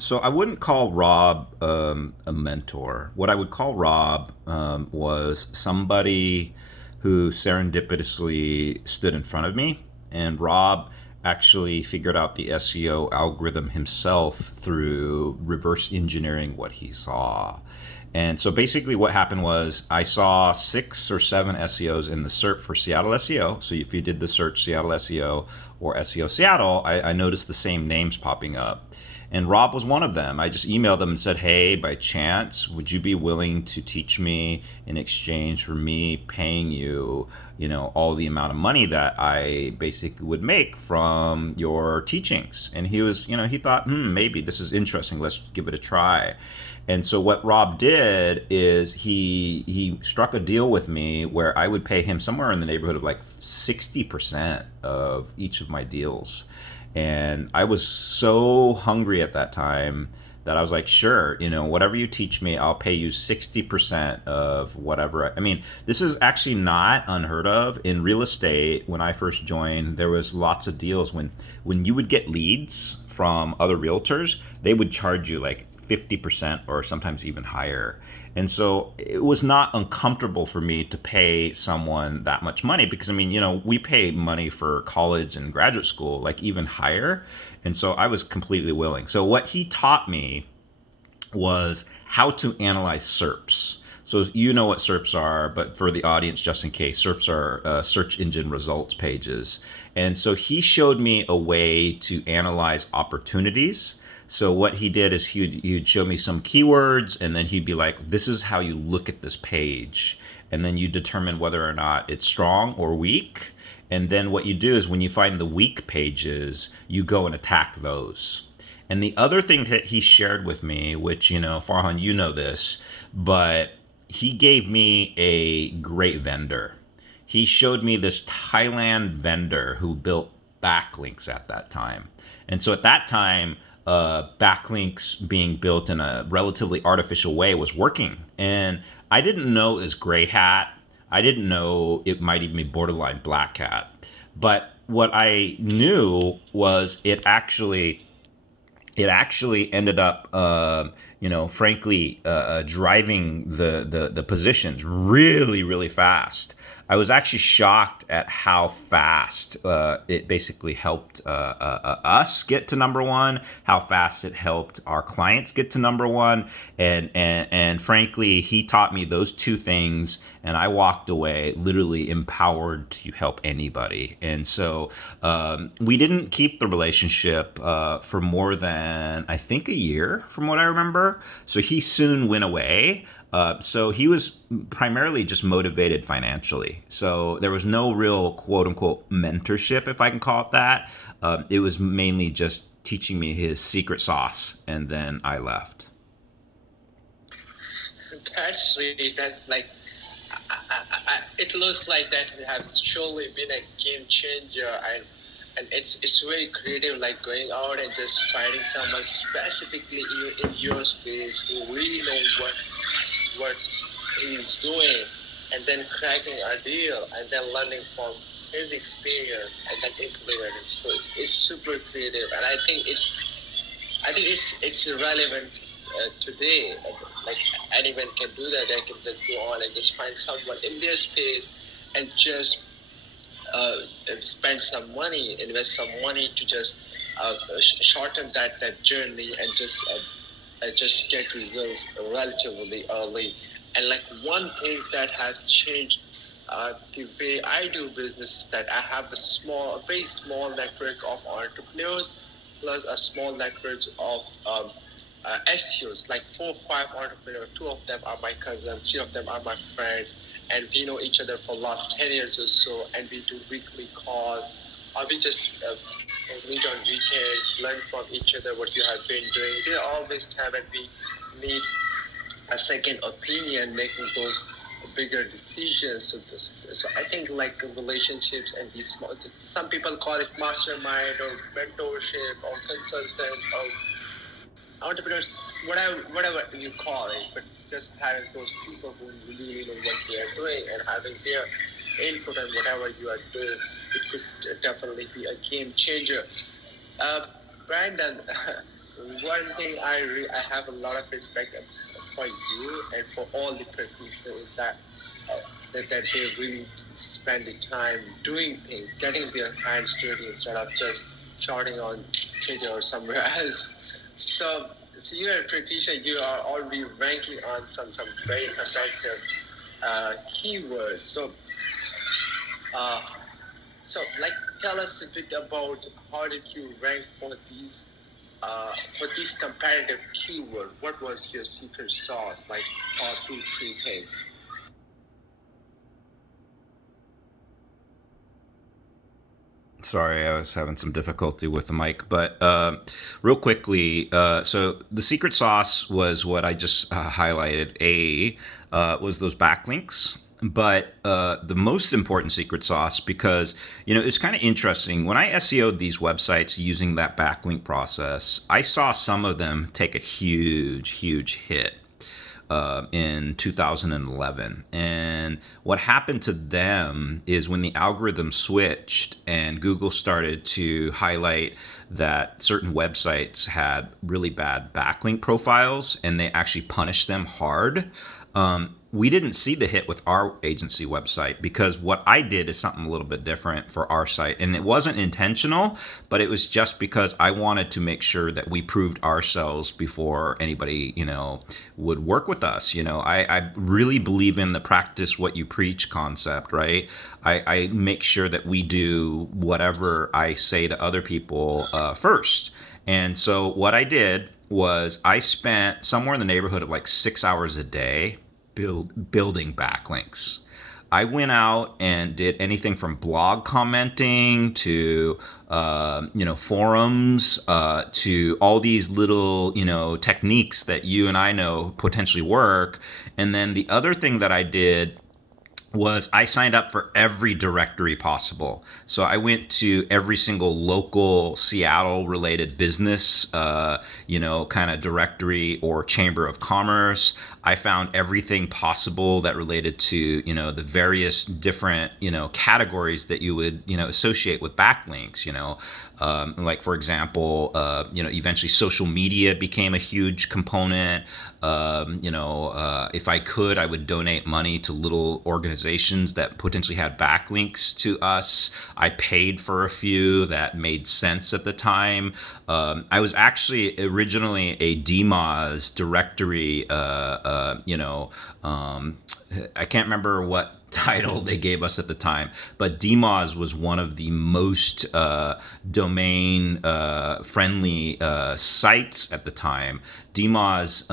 So I wouldn't call Rob a mentor. What I would call Rob was somebody who serendipitously stood in front of me, and Rob actually figured out the SEO algorithm himself through reverse engineering what he saw. And so basically, what happened was I saw 6 or 7 SEOs in the SERP for Seattle SEO. So if you did the search Seattle SEO or SEO Seattle, I noticed the same names popping up. And Rob was one of them. I just emailed him and said, "Hey, by chance, would you be willing to teach me in exchange for me paying you, all the amount of money that I basically would make from your teachings?" And he was, he thought, maybe this is interesting. Let's give it a try. And so what Rob did is he struck a deal with me where I would pay him somewhere in the neighborhood of like 60% of each of my deals. And I was so hungry at that time that I was like, sure, whatever you teach me, I'll pay you 60% of whatever. I mean, this is actually not unheard of in real estate. When I first joined, there was lots of deals when you would get leads from other realtors, they would charge you like 50% or sometimes even higher. And so it was not uncomfortable for me to pay someone that much money because, I mean, we pay money for college and graduate school, like even higher. And so I was completely willing. So what he taught me was how to analyze SERPs. So you know what SERPs are, but for the audience, just in case, SERPs are search engine results pages. And so he showed me a way to analyze opportunities. So what he did is he'd show me some keywords, and then he'd be like, "This is how you look at this page," and then you determine whether or not it's strong or weak. And then what you do is when you find the weak pages, you go and attack those. And the other thing that he shared with me, which, Farhan, you know this, but he gave me a great vendor. He showed me this Thailand vendor who built backlinks at that time. And so at that time, backlinks being built in a relatively artificial way was working. And I didn't know it was gray hat. I didn't know it might even be borderline black hat. But what I knew was it actually ended up, frankly, driving the positions really, really fast. I was actually shocked at how fast it basically helped us get to number one, how fast it helped our clients get to number one, and frankly, he taught me those two things, and I walked away literally empowered to help anybody. And so we didn't keep the relationship for more than I think a year, from what I remember. So he soon went away. So he was primarily just motivated financially. So there was no real quote unquote mentorship, if I can call it that. It was mainly just teaching me his secret sauce, and then I left. That's really, that's like, it looks like that has surely been a game changer, and it's very creative, like going out and just finding someone specifically in your space who really know what he's doing, and then cracking a deal, and then learning from his experience, and then implementing. So it's super creative, and I think it's relevant today. Like anyone can do that. They can just go on and just find someone in their space and just uh, spend some money, invest some money to just shorten that journey and just get results relatively early. And like one thing that has changed the way I do business is that I have a very small network of entrepreneurs plus a small network of SEOs, like 4 or 5 entrepreneurs. Two of them are my cousins, three of them are my friends, and we know each other for the last 10 years or so, and we do weekly calls, or we just meet on weekends, learn from each other what you have been doing. They always have, and we need a second opinion making those bigger decisions. So I think like relationships and these small, some people call it mastermind or mentorship or consultant or entrepreneurs, whatever you call it, but just having those people who really know what they are doing and having their input on whatever you are doing, it could definitely be a game changer. Uh, Brandon, one thing I have a lot of respect for you and for all the practitioners that that they really spend the time doing things, getting their hands dirty instead of just shouting on Twitter or somewhere else. So, so you're a practitioner. You are already ranking on some very competitive keywords. Uh, like, tell us a bit about how did you rank for these competitive keywords? What was your secret sauce? Like, or two, three things. Sorry, I was having some difficulty with the mic, but real quickly, so the secret sauce was what I just highlighted. Was those backlinks, but the most important secret sauce, because it's kind of interesting when I SEO'd these websites using that backlink process, I saw some of them take a huge hit in 2011. And what happened to them is when the algorithm switched and Google started to highlight that certain websites had really bad backlink profiles and they actually punished them hard. We didn't see the hit with our agency website because what I did is something a little bit different for our site. And it wasn't intentional, but it was just because I wanted to make sure that we proved ourselves before anybody, would work with us. I really believe in the practice what you preach concept, right? I make sure that we do whatever I say to other people first. And so what I did was I spent somewhere in the neighborhood of like 6 hours a day building backlinks. I went out and did anything from blog commenting to forums to all these little techniques that you and I know potentially work. And then the other thing that I did was I signed up for every directory possible. So I went to every single local Seattle related business, kind of directory or chamber of commerce. I found everything possible that related to, the various different, categories that you would, associate with backlinks, like for example, eventually social media became a huge component. If I could, I would donate money to little organizations that potentially had backlinks to us. I paid for a few that made sense at the time. I was actually originally a DMOZ directory, I can't remember what title they gave us at the time, but DMOZ was one of the most domain friendly sites at the time. DMOZ,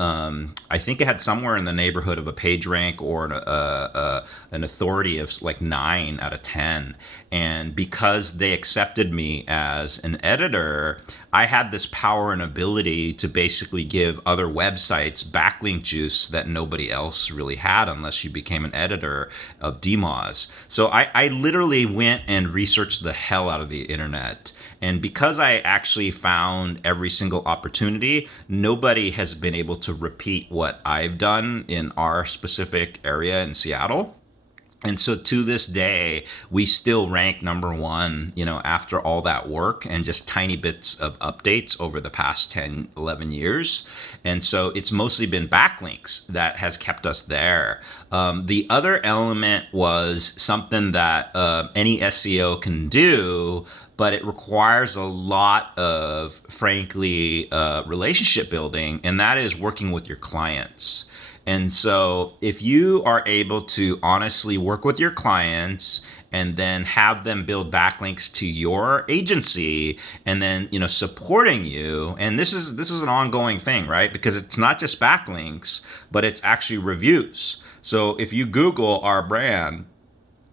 I think it had somewhere in the neighborhood of a page rank or an authority of like 9 out of 10. And because they accepted me as an editor, I had this power and ability to basically give other websites backlink juice that nobody else really had unless you became an editor of DMOZ. So I literally went and researched the hell out of the internet. And because I actually found every single opportunity, nobody has been able to repeat what I've done in our specific area in Seattle. And so to this day, we still rank number one, after all that work and just tiny bits of updates over the past 10, 11 years. And so it's mostly been backlinks that has kept us there. The other element was something that any SEO can do, but it requires a lot of, frankly, relationship building, and that is working with your clients. And so if you are able to honestly work with your clients and then have them build backlinks to your agency and then, supporting you, and this is an ongoing thing, right? Because it's not just backlinks, but it's actually reviews. So if you Google our brand,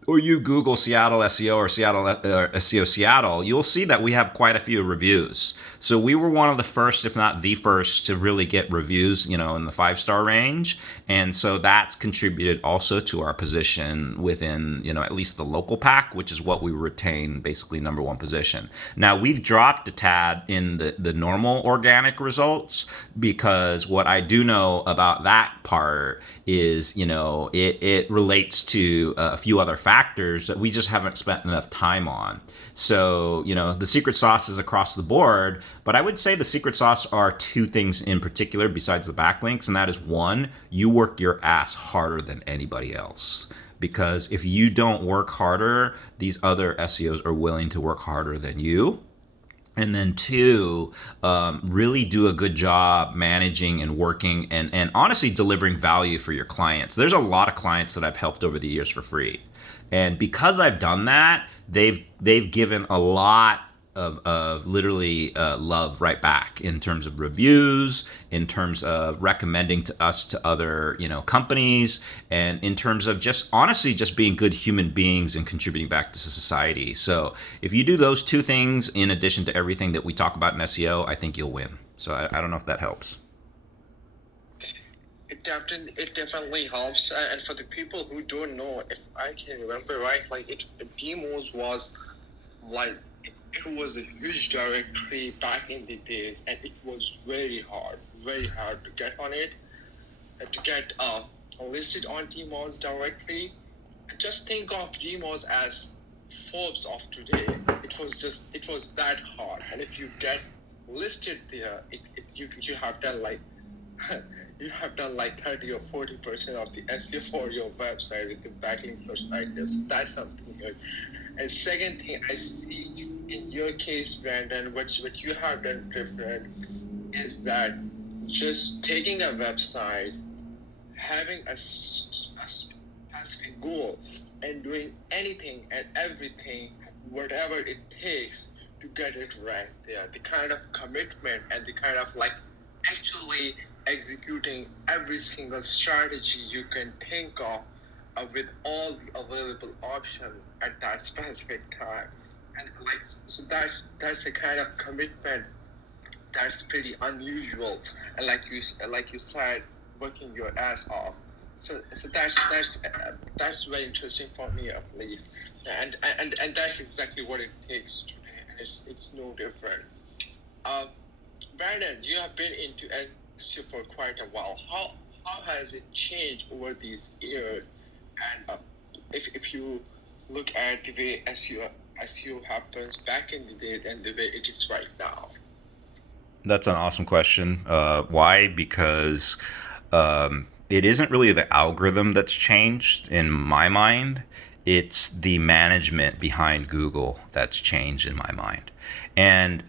or you Google Seattle SEO or Seattle SEO Seattle, you'll see that we have quite a few reviews. So we were one of the first, if not the first, to really get reviews, in the 5-star range. And so that's contributed also to our position within, at least the local pack, which is what we retain basically number one position. Now we've dropped a tad in the normal organic results because what I do know about that part is, it relates to a few other factors. factors that we just haven't spent enough time on. So, the secret sauce is across the board, but I would say the secret sauce are two things in particular besides the backlinks, and that is one, you work your ass harder than anybody else. Because if you don't work harder, these other SEOs are willing to work harder than you. And then two, really do a good job managing and working and honestly delivering value for your clients. There's a lot of clients that I've helped over the years for free. And because I've done that, they've given a lot of literally love right back in terms of reviews, in terms of recommending to us to other companies, and in terms of just honestly just being good human beings and contributing back to society. So if you do those two things in addition to everything that we talk about in SEO, I think you'll win. So I don't know if that helps. It definitely helps. And for the people who don't know, if I can remember right, like demos was like it was a huge directory back in the days, and it was very hard to get on it, to get listed on demos directly. Just think of demos as Forbes of today. It was that hard, and if you get listed there, you have done like you have done like 30 or 40% of the SEO for your website with the backlink perspectives. That's something good. And second thing I see in your case, Brandon, what you have done different is that just taking a website, having a specific goal, and doing anything and everything, whatever it takes to get it ranked there. The kind of commitment and the kind of like actually executing every single strategy you can think of with all the available options at that specific time. And like so that's a kind of commitment that's pretty unusual, and like you said, working your ass off. So that's very interesting for me at least, and that's exactly what it takes today, and it's no different. Uh, Brandon, you have been into SEO for quite a while. How has it changed over these years? And if you look at the way SEO happens back in the day and the way it is right now. That's an awesome question. Why? Because it isn't really the algorithm that's changed in my mind. It's the management behind Google that's changed in my mind. And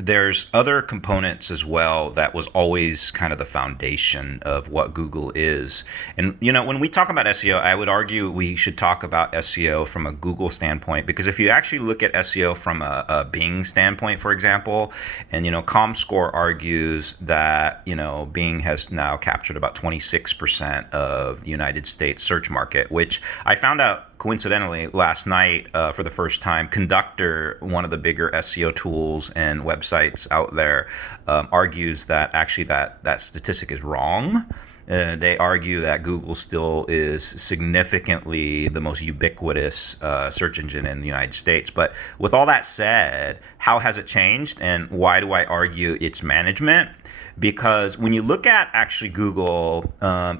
there's other components as well that was always kind of the foundation of what Google is. And, when we talk about SEO, I would argue we should talk about SEO from a Google standpoint, because if you actually look at SEO from a Bing standpoint, for example, and, ComScore argues that, Bing has now captured about 26% of the United States search market, which I found out coincidentally last night for the first time. Conductor, one of the bigger SEO tools and websites out there, argues that actually that statistic is wrong. They argue that Google still is significantly the most ubiquitous search engine in the United States. But with all that said, how has it changed, and why do I argue it's management? Because when you look at actually Google,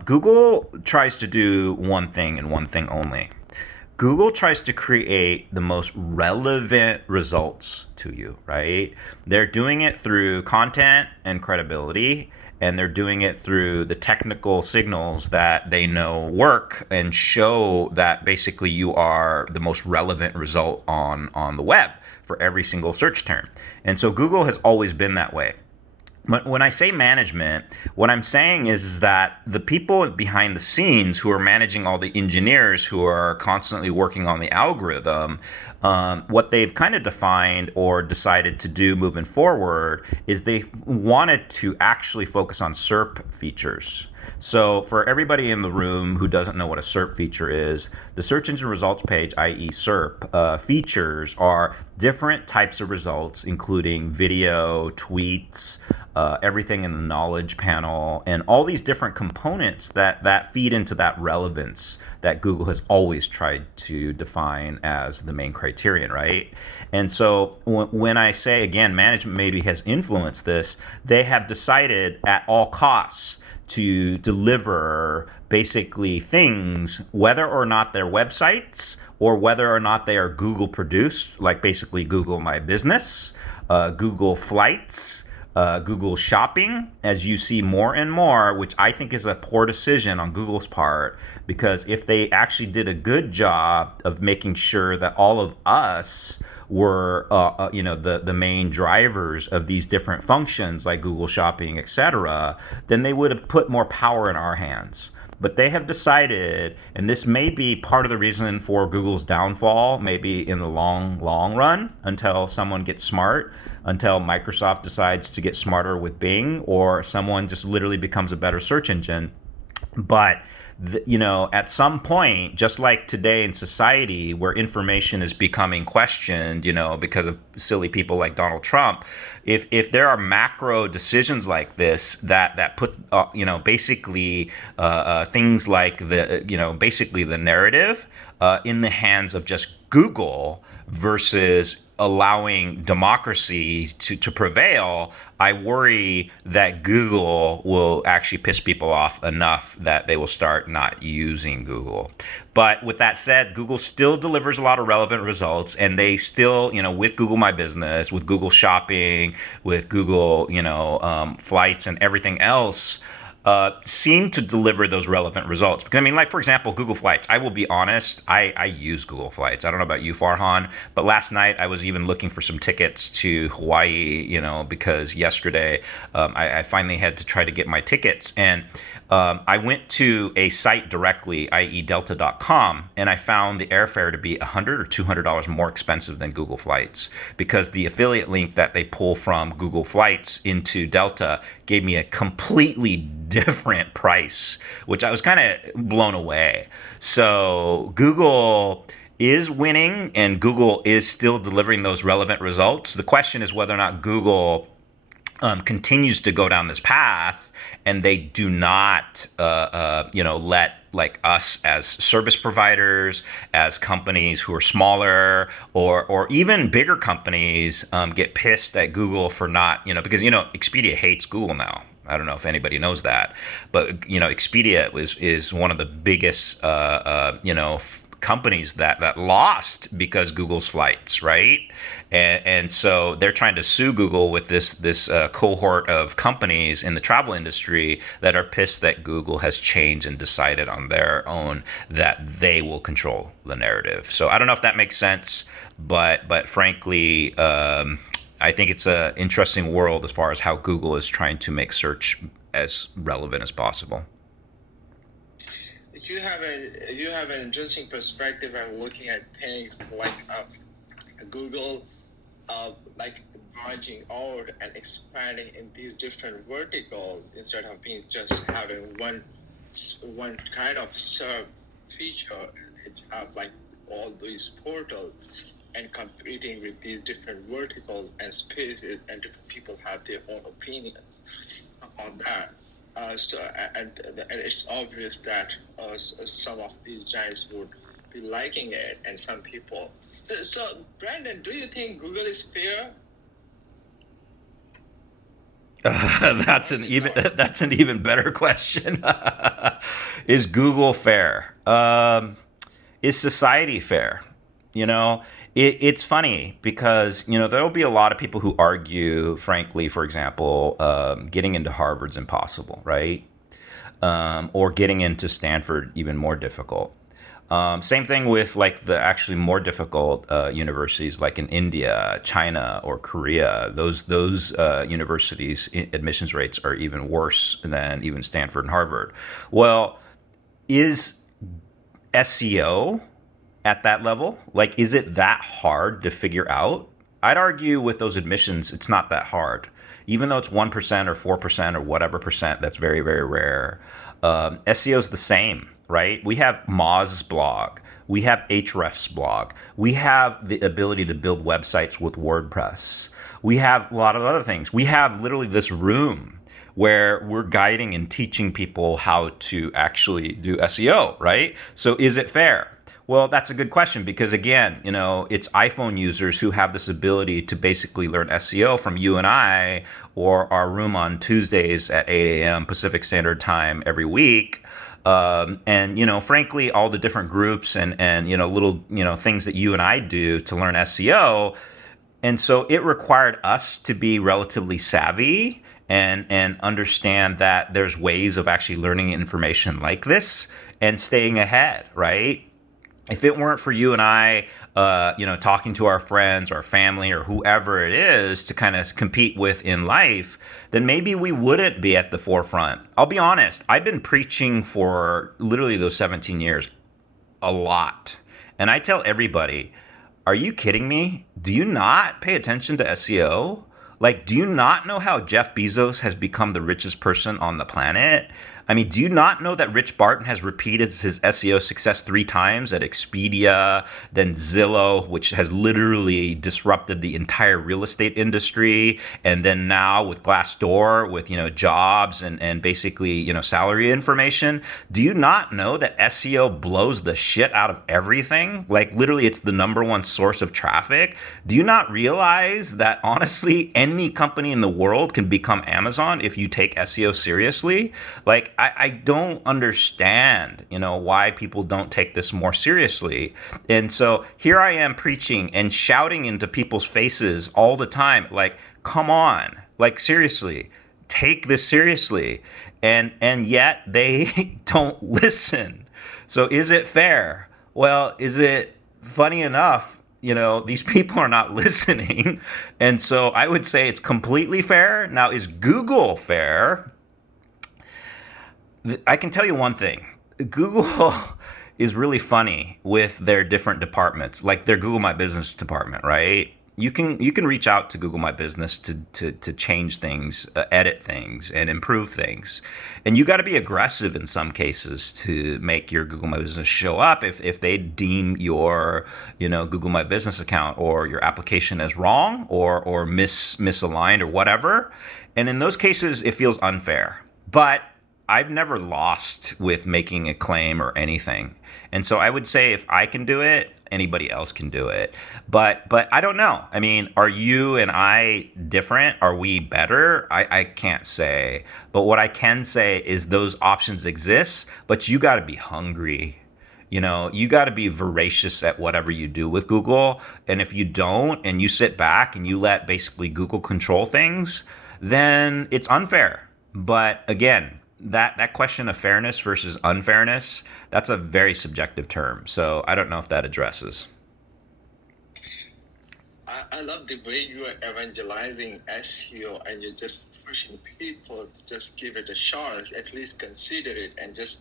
Google tries to do one thing and one thing only. Google tries to create the most relevant results to you, right? They're doing it through content and credibility, and they're doing it through the technical signals that they know work and show that basically you are the most relevant result on the web for every single search term. And so Google has always been that way. But when I say management, what I'm saying is that the people behind the scenes who are managing all the engineers who are constantly working on the algorithm, what they've kind of defined or decided to do moving forward is they wanted to actually focus on SERP features. So for everybody in the room who doesn't know what a SERP feature is, the search engine results page, i.e. SERP, features are different types of results, including video, tweets, everything in the knowledge panel, and all these different components that feed into that relevance that Google has always tried to define as the main criterion, right? And so when I say, again, management maybe has influenced this, they have decided at all costs to deliver basically things, whether or not they're websites or whether or not they are Google produced, like basically Google My Business, Google Flights, Google Shopping, as you see more and more, which I think is a poor decision on Google's part, because if they actually did a good job of making sure that all of us were the main drivers of these different functions like Google Shopping, etc., then they would have put more power in our hands. But they have decided, and this may be part of the reason for Google's downfall, maybe in the long run, until someone gets smart, until Microsoft decides to get smarter with Bing, or someone just literally becomes a better search engine. But at some point, just like today in society, where information is becoming questioned, because of silly people like Donald Trump, if there are macro decisions like this that put, basically things like basically the narrative in the hands of just Google versus allowing democracy to prevail, I worry that Google will actually piss people off enough that they will start not using Google. But with that said, Google still delivers a lot of relevant results, and they still, with Google My Business, with Google Shopping, with Google, Flights and everything else, seem to deliver those relevant results. Because, I mean, like, for example, Google Flights. I will be honest, I use Google Flights. I don't know about you, Farhan, but last night I was even looking for some tickets to Hawaii, because yesterday I finally had to try to get my tickets. And I went to a site directly, i.e. delta.com, and I found the airfare to be $100 or $200 more expensive than Google Flights, because the affiliate link that they pull from Google Flights into Delta gave me a completely different price, which I was kind of blown away. So Google is winning, and Google is still delivering those relevant results. The question is whether or not Google continues to go down this path, and they do not, let like us as service providers, as companies who are smaller, or even bigger companies, get pissed at Google for not, because Expedia hates Google now. I don't know if anybody knows that, but Expedia is one of the biggest companies that lost because Google's flights, right? And so they're trying to sue Google with this cohort of companies in the travel industry that are pissed that Google has changed and decided on their own that they will control the narrative. So I don't know if that makes sense, but frankly, I think it's an interesting world as far as how Google is trying to make search as relevant as possible. You have an interesting perspective on looking at things like Google, like branching out and expanding in these different verticals instead of being just having one kind of serve feature. It have like all these portals and competing with these different verticals and spaces, and different people have their own opinions on that. And it's obvious that some of these giants would be liking it, and some people. So, Brandon, do you think Google is fair? That's an even better question. Is Google fair? Is society fair? It's funny because there'll be a lot of people who argue, frankly, for example, getting into Harvard's impossible, right? Or getting into Stanford even more difficult. Same thing with like the actually more difficult universities, like in India, China, or Korea. Those universities admissions rates are even worse than even Stanford and Harvard. Well, is SEO at that level? Like, is it that hard to figure out? I'd argue with those admissions, it's not that hard. Even though it's 1% or 4% or whatever percent, that's very, very rare. SEO is the same, right? We have Moz's blog. We have Ahrefs blog. We have the ability to build websites with WordPress. We have a lot of other things. We have literally this room where we're guiding and teaching people how to actually do SEO, right? So is it fair? Well, that's a good question because again, it's iPhone users who have this ability to basically learn SEO from you and I or our room on Tuesdays at 8 a.m. Pacific Standard Time every week. And frankly, all the different groups and little things that you and I do to learn SEO, and so it required us to be relatively savvy and understand that there's ways of actually learning information like this and staying ahead, right? If it weren't for you and I, talking to our friends or family or whoever it is to kind of compete with in life, then maybe we wouldn't be at the forefront. I'll be honest, I've been preaching for literally those 17 years a lot. And I tell everybody, are you kidding me? Do you not pay attention to SEO? Like, do you not know how Jeff Bezos has become the richest person on the planet? I mean, do you not know that Rich Barton has repeated his SEO success 3 times at Expedia, then Zillow, which has literally disrupted the entire real estate industry, and then now with Glassdoor, with jobs and basically salary information? Do you not know that SEO blows the shit out of everything? Like literally, it's the number one source of traffic. Do you not realize that honestly, any company in the world can become Amazon if you take SEO seriously? Like I don't understand, why people don't take this more seriously. And so here I am preaching and shouting into people's faces all the time, like, come on, like seriously, take this seriously. And yet they don't listen. So is it fair? Well, is it funny enough? These people are not listening. And so I would say it's completely fair. Now, is Google fair? I can tell you one thing. Google is really funny with their different departments, like their Google My Business department, right? You can reach out to Google My Business to change things, edit things, and improve things, and you got to be aggressive in some cases to make your Google My Business show up if they deem your Google My Business account or your application as wrong or misaligned or whatever, and in those cases it feels unfair, but I've never lost with making a claim or anything. And so I would say if I can do it, anybody else can do it. But I don't know. I mean, are you and I different? Are we better? I can't say. But what I can say is those options exist, but you got to be hungry. You got to be voracious at whatever you do with Google. And if you don't, and you sit back and you let basically Google control things, then it's unfair. But again, that question of fairness versus unfairness, that's a very subjective term. So I don't know if that addresses. I love the way you are evangelizing SEO and you're just pushing people to just give it a shot, at least consider it, and just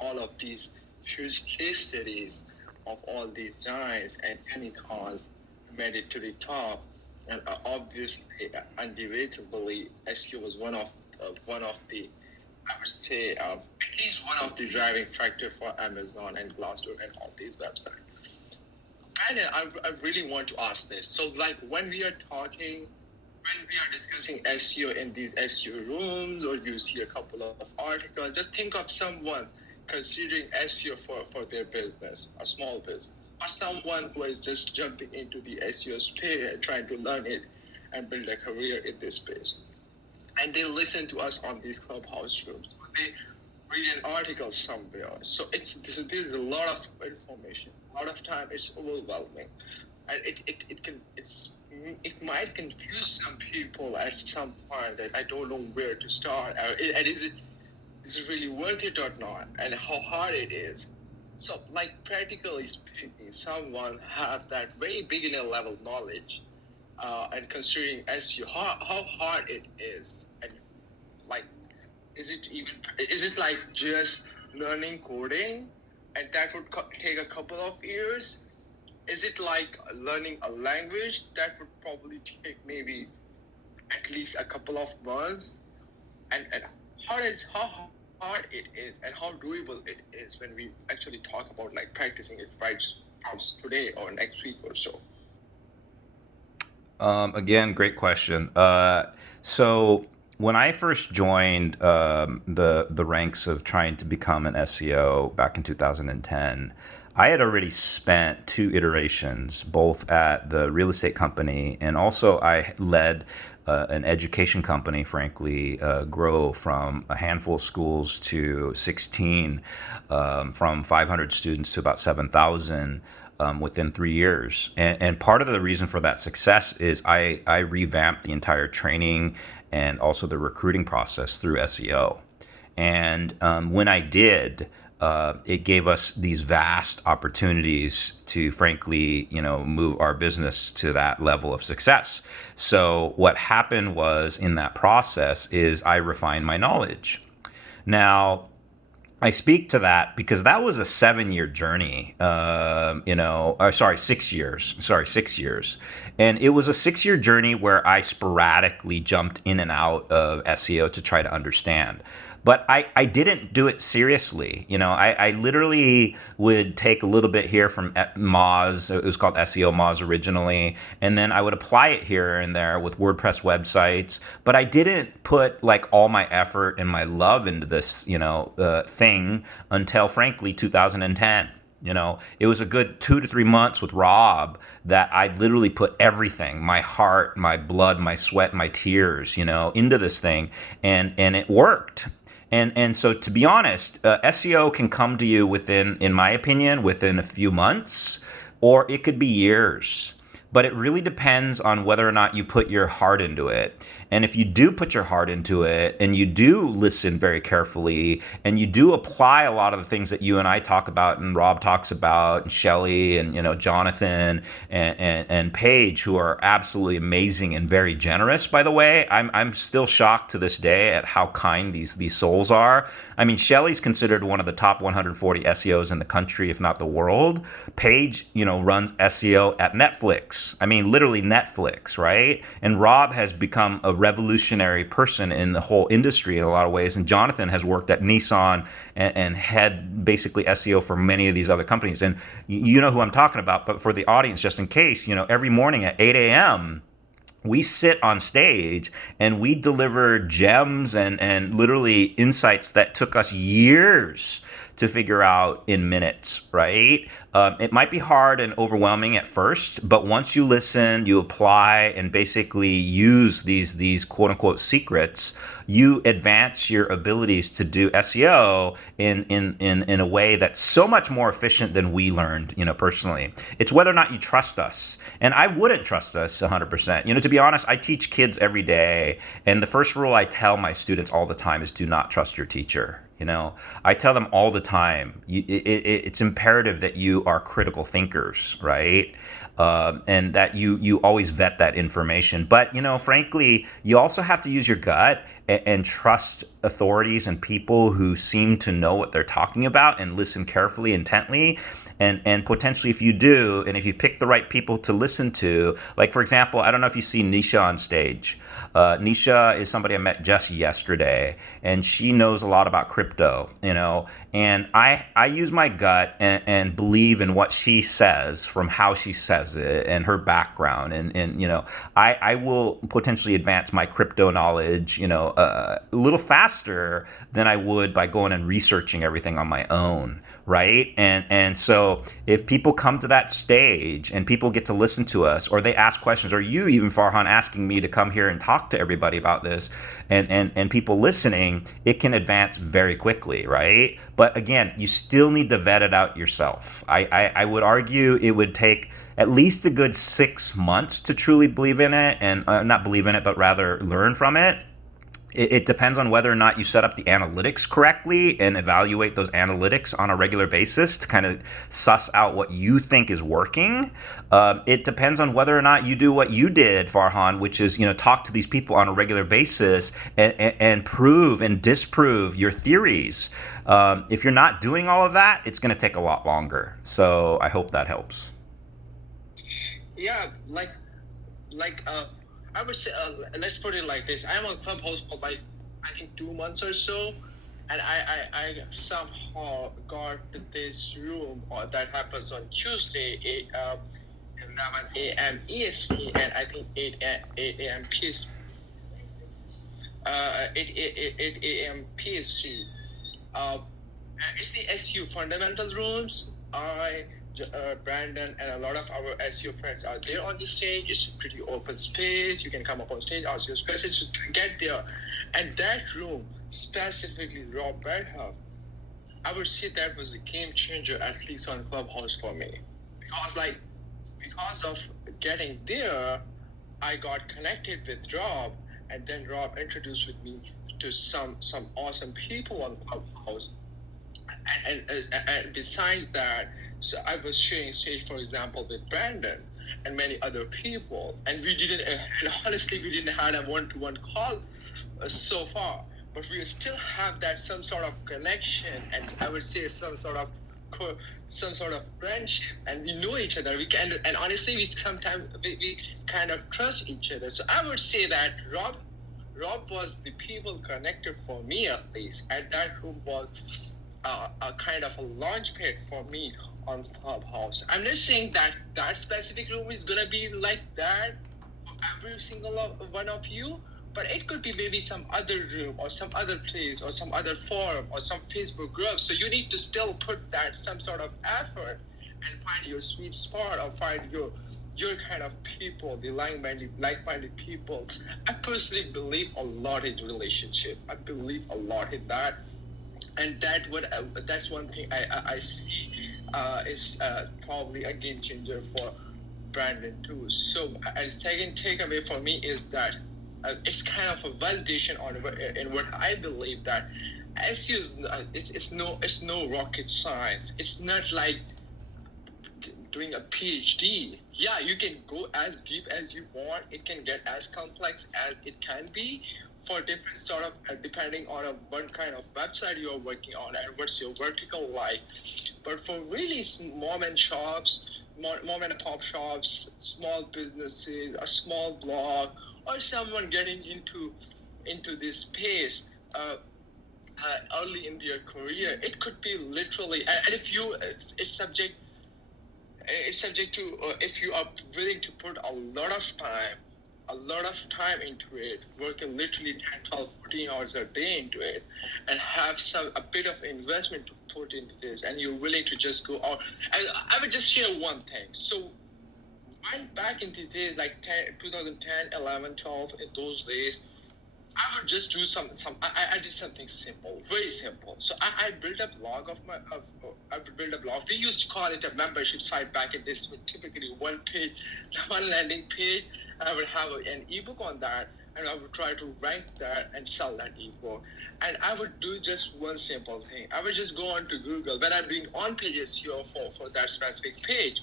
all of these huge case studies of all these giants and unicorns made it to the top. And obviously, undebatably, SEO was one of the, I would say, at least one of the driving factor for Amazon and Glassdoor and all these websites. And I really want to ask this. So, like, when we are discussing SEO in these SEO rooms, or you see a couple of articles, just think of someone considering SEO for their business, a small business, or someone who is just jumping into the SEO space and trying to learn it and build a career in this space. And they listen to us on these Clubhouse rooms. They read an article somewhere. So there's a lot of information. A lot of time it's overwhelming, and it might confuse some people at some point that I don't know where to start. And is it really worth it or not? And how hard it is. So, like, practically speaking, someone have that very beginner level knowledge, and considering SEO, how hard it is, and like, is it like just learning coding, and that would take a couple of years? Is it like learning a language that would probably take maybe at least a couple of months? And how hard it is and how doable it is when we actually talk about like practicing it right from today or next week or so? Again, great question. So when I first joined the ranks of trying to become an SEO back in 2010, I had already spent 2 iterations, both at the real estate company and also I led an education company, frankly, grow from a handful of schools to 16, from 500 students to about 7,000 within 3 years. And part of the reason for that success is I revamped the entire training and also the recruiting process through SEO. And when I did, it gave us these vast opportunities to, frankly, move our business to that level of success. So what happened was in that process is I refined my knowledge. Now, I speak to that because that was a 7 year journey, sorry, 6 years, sorry, 6 years. And it was a 6 year journey where I sporadically jumped in and out of SEO to try to understand. But I didn't do it seriously. I literally would take a little bit here from Moz. It was called SEO Moz originally. And then I would apply it here and there with WordPress websites. But I didn't put like all my effort and my love into this, thing until frankly 2010. It was a good 2 to 3 months with Rob that I literally put everything, my heart, my blood, my sweat, my tears, into this thing, and it worked. And so to be honest, SEO can come to you within, in my opinion, within a few months, or it could be years. But it really depends on whether or not you put your heart into it. And if you do put your heart into it and you do listen very carefully and you do apply a lot of the things that you and I talk about and Rob talks about and Shelly and Jonathan and Paige, who are absolutely amazing and very generous, by the way. I'm still shocked to this day at how kind these souls are. I mean, Shelly's considered one of the top 140 SEOs in the country, if not the world. Paige, runs SEO at Netflix. I mean, literally Netflix, right? And Rob has become a revolutionary person in the whole industry in a lot of ways. And Jonathan has worked at Nissan and had basically SEO for many of these other companies. And you know who I'm talking about, but for the audience, just in case, every morning at 8 a.m., we sit on stage and we deliver gems and literally insights that took us years to figure out in minutes, right? It might be hard and overwhelming at first, but once you listen, you apply, and basically use these quote unquote secrets, you advance your abilities to do SEO in a way that's so much more efficient than we learned, personally. It's whether or not you trust us. And I wouldn't trust us 100%. To be honest, I teach kids every day. And the first rule I tell my students all the time is do not trust your teacher. I tell them all the time, it's imperative that you are critical thinkers, right? And that you always vet that information. But, frankly, you also have to use your gut and trust authorities and people who seem to know what they're talking about and listen carefully, intently. And potentially, if you do, and if you pick the right people to listen to, like, for example, I don't know if you see Nisha on stage. Nisha is somebody I met just yesterday, and she knows a lot about crypto, and I use my gut and believe in what she says from how she says it and her background. And I will potentially advance my crypto knowledge, a little faster than I would by going and researching everything on my own. Right. And so if people come to that stage and people get to listen to us, or they ask questions, or you even, Farhan, asking me to come here and talk to everybody about this, and people listening, it can advance very quickly. Right. But again, you still need to vet it out yourself. I would argue it would take at least a good 6 months to truly believe in it, and not believe in it, but rather learn from it. It depends on whether or not you set up the analytics correctly and evaluate those analytics on a regular basis to kind of suss out what you think is working. It depends on whether or not you do what you did, Farhan, which is talk to these people on a regular basis and prove and disprove your theories. If you're not doing all of that, it's going to take a lot longer. So I hope that helps. Yeah, I would say, let's put it like this. I'm on Clubhouse for I think 2 months or so, and I somehow got this room that happens on Tuesday, 11 a.m. EST, and I think 8 a.m. PST. 8 a.m. PST. It's the SU fundamental rooms. Brandon, and a lot of our SEO friends are there on the stage. It's a pretty open space. You can come up on stage, ask your questions, just get there. And that room, specifically Rob Berghoff, I would say that was a game changer, at least on Clubhouse for me. Because of getting there, I got connected with Rob, and then Rob introduced with me to some awesome people on Clubhouse. And besides that, so I was sharing stage, for example, with Brandon and many other people, and we didn't, and honestly, we didn't have a one-to-one call so far, but we still have that some sort of connection, and I would say some sort of friendship, and we know each other. We can, and honestly, we sometimes we kind of trust each other. So I would say that Rob was the people connector for me, at least, and that room was a kind of a launch pad for me on Clubhouse. I'm not saying that that specific room is gonna be like that for every single one of you, but it could be maybe some other room or some other place or some other forum or some Facebook group. So you need to still put that some sort of effort and find your sweet spot or find your kind of people, the like-minded people. I personally believe a lot in relationship. I believe a lot in that, and that's one thing I see is probably a game changer for Brandon too. So a second takeaway for me is that it's kind of a validation on in what I believe, that SEO is it's no rocket science. It's not like doing a PhD. Yeah, you can go as deep as you want. It can get as complex as it can be for different sort of depending on what kind of website you are working on and what's your vertical like. But for really mom and shops, mom and pop shops, small businesses, a small blog, or someone getting into this space early in their career, it could be literally. And if you, it's subject to if you are willing to put a lot of time into it, working literally 10, 12, 14 hours a day into it, and have a bit of investment to put into this, and you're willing to just go out. And I would just share one thing. So went back in the days like 2010, 11, 12, in those days, I would just do I did something simple, very simple. So I built a blog I would build a blog. We used to call it a membership site back in this, with typically one page, one landing page. I would have an ebook on that, and I would try to rank that and sell that ebook. And I would do just one simple thing. I would just go on to Google when I'm doing on-page SEO for that specific page.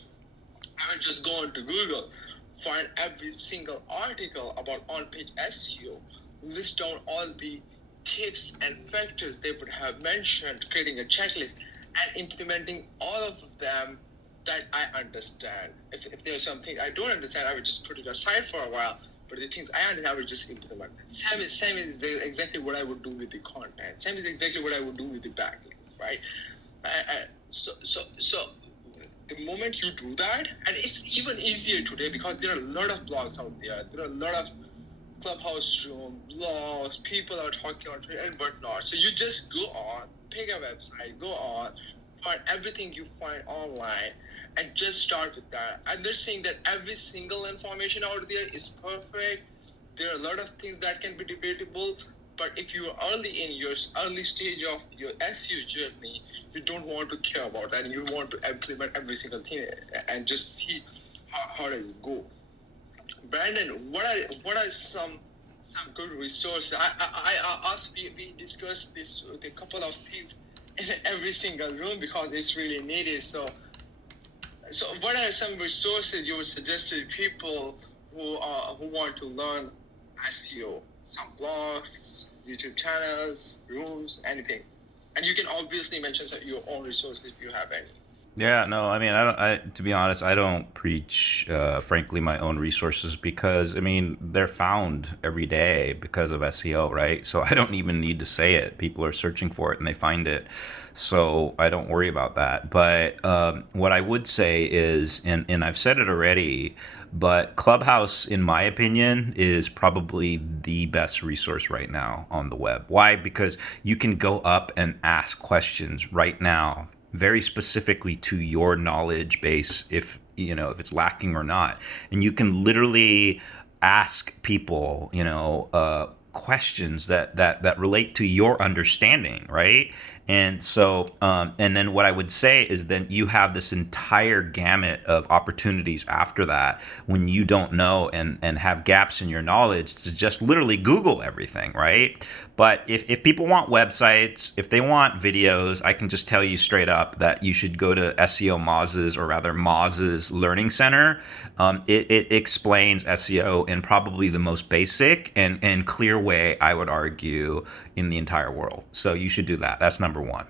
I would just go on to Google, find every single article about on-page SEO, list down all the tips and factors they would have mentioned, creating a checklist and implementing all of them that I understand. If there's something I don't understand, I would just put it aside for a while. But the things I understand, I would just implement. Same is exactly what I would do with the content. Same is exactly what I would do with the backlink, right? So the moment you do that, and it's even easier today because there are a lot of blogs out there. There are a lot of Clubhouse room, blogs, people are talking on Twitter and whatnot. So you just go on, pick a website, go on, find everything you find online, and just start with that. And they're saying that every single information out there is perfect. There are a lot of things that can be debatable, but if you are early in your early stage of your SEO journey, you don't want to care about that. You want to implement every single thing and just see how does it go. Brandon, what are some good resources? I asked, we discussed this with a couple of things in every single room because it's really needed. So what are some resources you would suggest to people who want to learn SEO? Some blogs, YouTube channels, rooms, anything. And you can obviously mention your own resources if you have any. Yeah, no, I mean, I don't. To be honest, I don't preach, frankly, my own resources because I mean they're found every day because of SEO, right? So I don't even need to say it. People are searching for it and they find it, so I don't worry about that. But what I would say is, and I've said it already, but Clubhouse, in my opinion, is probably the best resource right now on the web. Why? Because you can go up and ask questions right now very specifically to your knowledge base, if if it's lacking or not. And you can literally ask people questions that relate to your understanding, right? And so, and then what I would say is then you have this entire gamut of opportunities after that when you don't know and have gaps in your knowledge to just literally Google everything, right? But if people want websites, if they want videos, I can just tell you straight up that you should go to SEO Moz's, or rather Moz's Learning Center. It explains SEO in probably the most basic and clear way, I would argue, in the entire world. So you should do that. That's number one.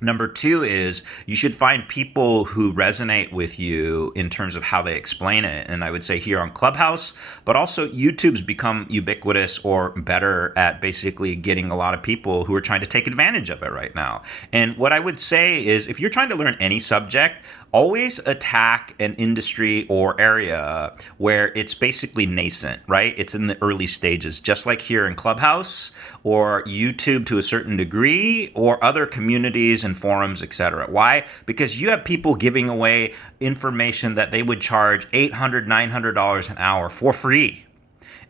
Number two is you should find people who resonate with you in terms of how they explain it. And I would say here on Clubhouse, but also YouTube's become ubiquitous or better at basically getting a lot of people who are trying to take advantage of it right now. And what I would say is if you're trying to learn any subject, always attack an industry or area where it's basically nascent, right? It's in the early stages, just like here in Clubhouse or YouTube to a certain degree, or other communities and forums, etc. Why? Because you have people giving away information that they would charge $800, $900 an hour for free,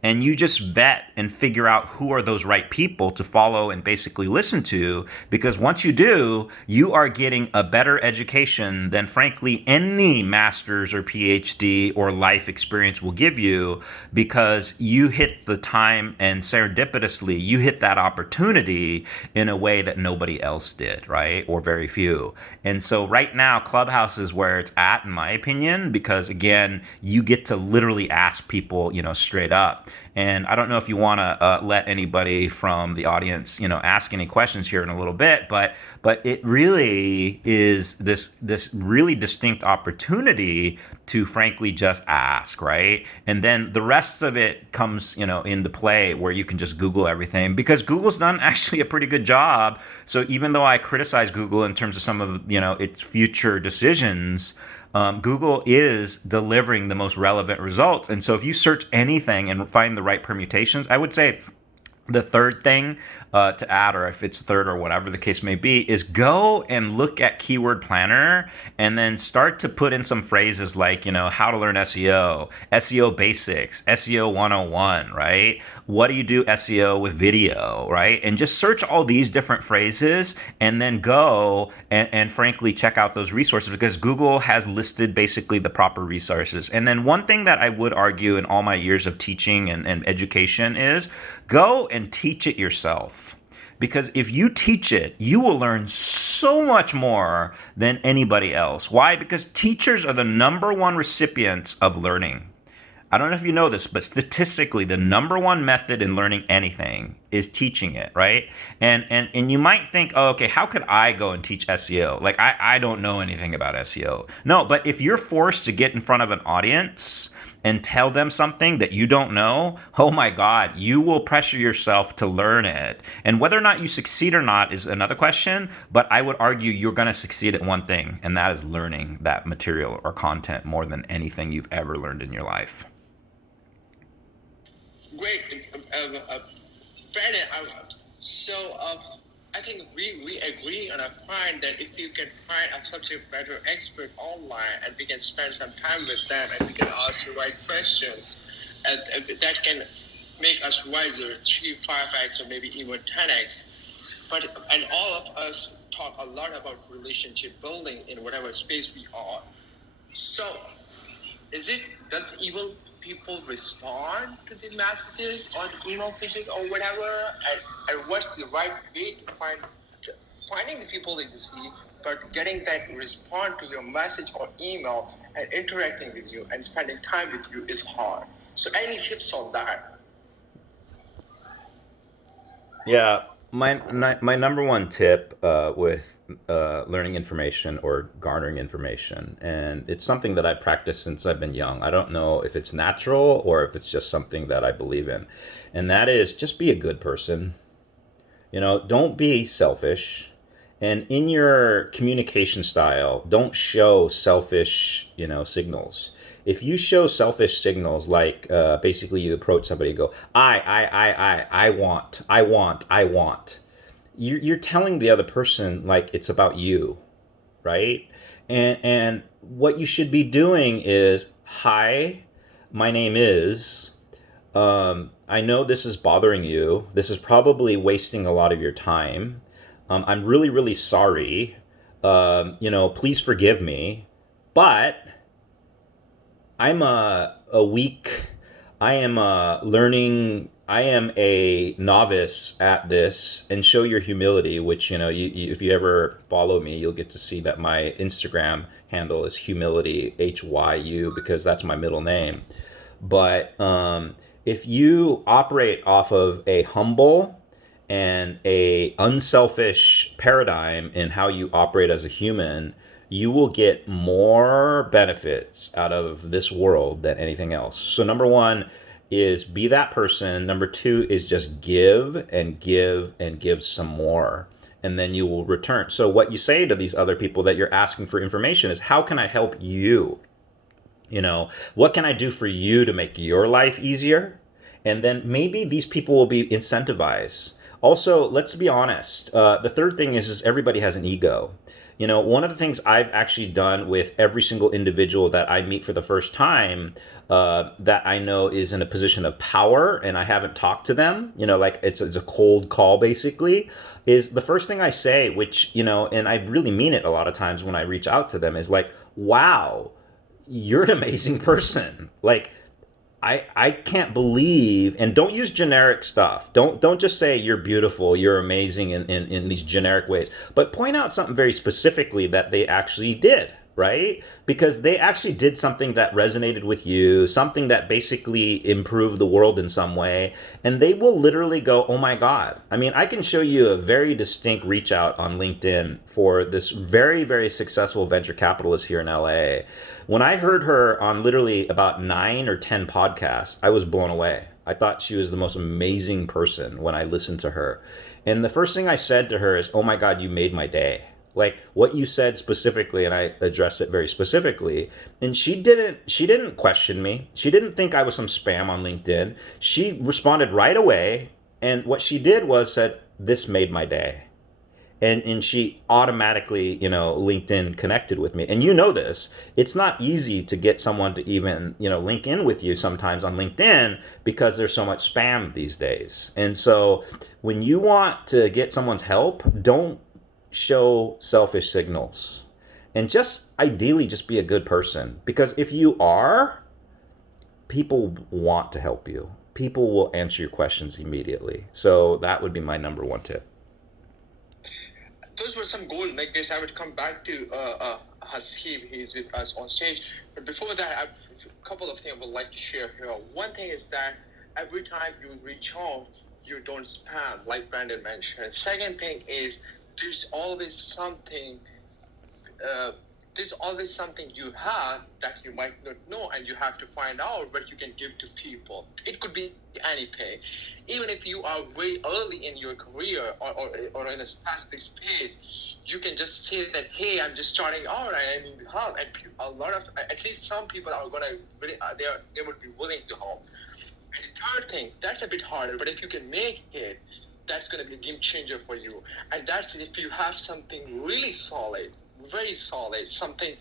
and you just vet and figure out who are those right people to follow and basically listen to, because once you do, you are getting a better education than frankly any master's or PhD or life experience will give you, because you hit the time and serendipitously you hit that opportunity in a way that nobody else did, right? Or very few. And so right now Clubhouse is where it's at, in my opinion, because again, you get to literally ask people, straight up. And I don't know if you want to let anybody from the audience, ask any questions here in a little bit, but it really is this really distinct opportunity to frankly just ask, right? And then the rest of it comes, into play, where you can just Google everything, because Google's done actually a pretty good job. So even though I criticize Google in terms of some of, its future decisions, Google is delivering the most relevant results. And so if you search anything and find the right permutations, I would say the third thing to add, or if it's third or whatever the case may be, is go and look at Keyword Planner and then start to put in some phrases like, how to learn SEO, SEO basics, SEO 101, right? What do you do SEO with video, right? And just search all these different phrases and then go and frankly check out those resources, because Google has listed basically the proper resources. And then one thing that I would argue in all my years of teaching and education is go and teach it yourself. Because if you teach it, you will learn so much more than anybody else. Why? Because teachers are the number one recipients of learning. I don't know if you know this, but statistically, the number one method in learning anything is teaching it, right? And you might think, oh, okay, how could I go and teach SEO? Like, I don't know anything about SEO. No, but if you're forced to get in front of an audience and tell them something that you don't know, oh my God, you will pressure yourself to learn it. And whether or not you succeed or not is another question, but I would argue you're going to succeed at one thing, and that is learning that material or content more than anything you've ever learned in your life. Great. Brandon, I think we agree on a point that if you can find a subject matter expert online and we can spend some time with them and we can ask the right questions, and that can make us wiser 3, 5x, or maybe even 10x. And all of us talk a lot about relationship building in whatever space we are. So does even people respond to the messages or the email pitches or whatever? And what's the right way to finding the people is easy, but getting that respond to your message or email and interacting with you and spending time with you is hard. So any tips on that? Yeah, my number one tip with learning information or garnering information, and it's something that I practiced since I've been young. I don't know if it's natural or if it's just something that I believe in, and that is just be a good person. Don't be selfish. And in your communication style, don't show selfish, signals. If you show selfish signals, like basically you approach somebody and go, I want, I want, I want, you're telling the other person like it's about you. right? And what you should be doing is, hi, my name is. I know this is bothering you. This is probably wasting a lot of your time. I'm really, really sorry. Please forgive me. But I'm a weak. I am learning. I am a novice at this, and show your humility. Which if you ever follow me, you'll get to see that my Instagram handle is humility HYU because that's my middle name. But if you operate off of a humble and a unselfish paradigm in how you operate as a human, you will get more benefits out of this world than anything else. So number one is be that person. Number two is just give and give and give some more. And then you will return. So what you say to these other people that you're asking for information is, how can I help you? What can I do for you to make your life easier? And then maybe these people will be incentivized. Also, let's be honest. The third thing is everybody has an ego. One of the things I've actually done with every single individual that I meet for the first time, that I know is in a position of power and I haven't talked to them, like it's a cold call basically, is the first thing I say, which, and I really mean it a lot of times when I reach out to them, is like, wow, you're an amazing person. Like, I can't believe, and don't use generic stuff. Don't just say you're beautiful, you're amazing in these generic ways, but point out something very specifically that they actually did, right? Because they actually did something that resonated with you, something that basically improved the world in some way, and they will literally go, oh my God. I mean, I can show you a very distinct reach out on LinkedIn for this very, very successful venture capitalist here in LA. When I heard her on literally about 9 or 10 podcasts, I was blown away. I thought she was the most amazing person when I listened to her. And the first thing I said to her is, oh my God, you made my day. Like what you said specifically, and I addressed it very specifically. And she didn't question me. She didn't think I was some spam on LinkedIn. She responded right away. And what she did was said, this made my day. And she automatically, LinkedIn connected with me. And this, it's not easy to get someone to even, link in with you sometimes on LinkedIn because there's so much spam these days. And so when you want to get someone's help, don't show selfish signals, and just ideally just be a good person, because if you are, people want to help you. People will answer your questions immediately. So that would be my number one tip. Those were some gold nuggets. I would come back to Hasib. He's with us on stage. But before that, I have a couple of things I would like to share here. One thing is that every time you reach out, you don't spam, like Brandon mentioned. Second thing is there's always something uh, there's always something you have that you might not know, and you have to find out what you can give to people. It could be anything. Even if you are way early in your career, or in a specific space, you can just say that, hey, I'm just starting out, I need help. And a lot of, at least some people are going to, they would be willing to help. And the third thing, that's a bit harder, but if you can make it, that's going to be a game changer for you. And that's if you have something really solid, very solid, something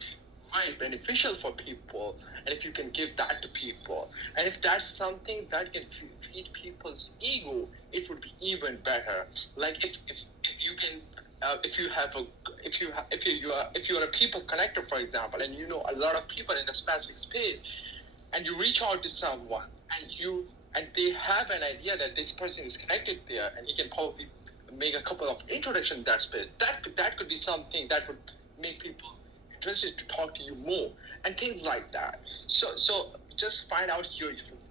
very beneficial for people, and if you can give that to people, and if that's something that can feed people's ego, it would be even better. Like if you can, if you have a, if you are a people connector, for example, and you know a lot of people in a specific space, and you reach out to someone, and they have an idea that this person is connected there, and he can probably make a couple of introductions in that space. That could be something that would make people interested to talk to you more, and things like that. So just find out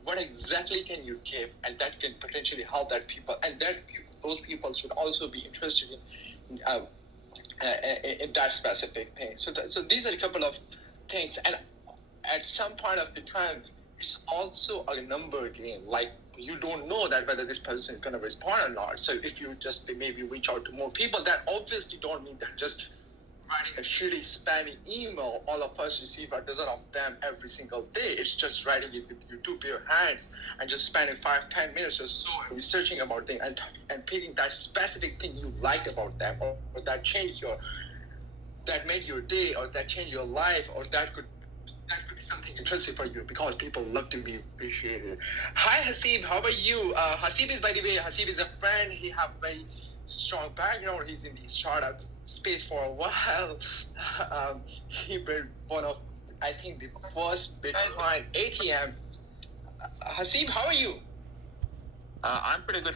what exactly can you give, and that can potentially help that people, and those people should also be interested in that specific thing. So these are a couple of things, and at some point of the time, it's also a number game. Like, you don't know that whether this person is going to respond or not. So if you just maybe reach out to more people, that obviously don't mean that just writing a shitty spammy email, all of us receive a dozen of them every single day. It's just writing it with your two bare hands and just spending 5-10 minutes or so researching about them, and picking that specific thing you like about them, or that changed your that made your day, or that changed your life, or that could be something interesting for you, because people love to be appreciated. Hi Hasib, how are you? Hasib is, by the way, Hasib is a friend. He have very strong background. He's in the startup space for a while. He built one of, I think, the first Bitcoin ATM. Hasib, how are you? I'm pretty good.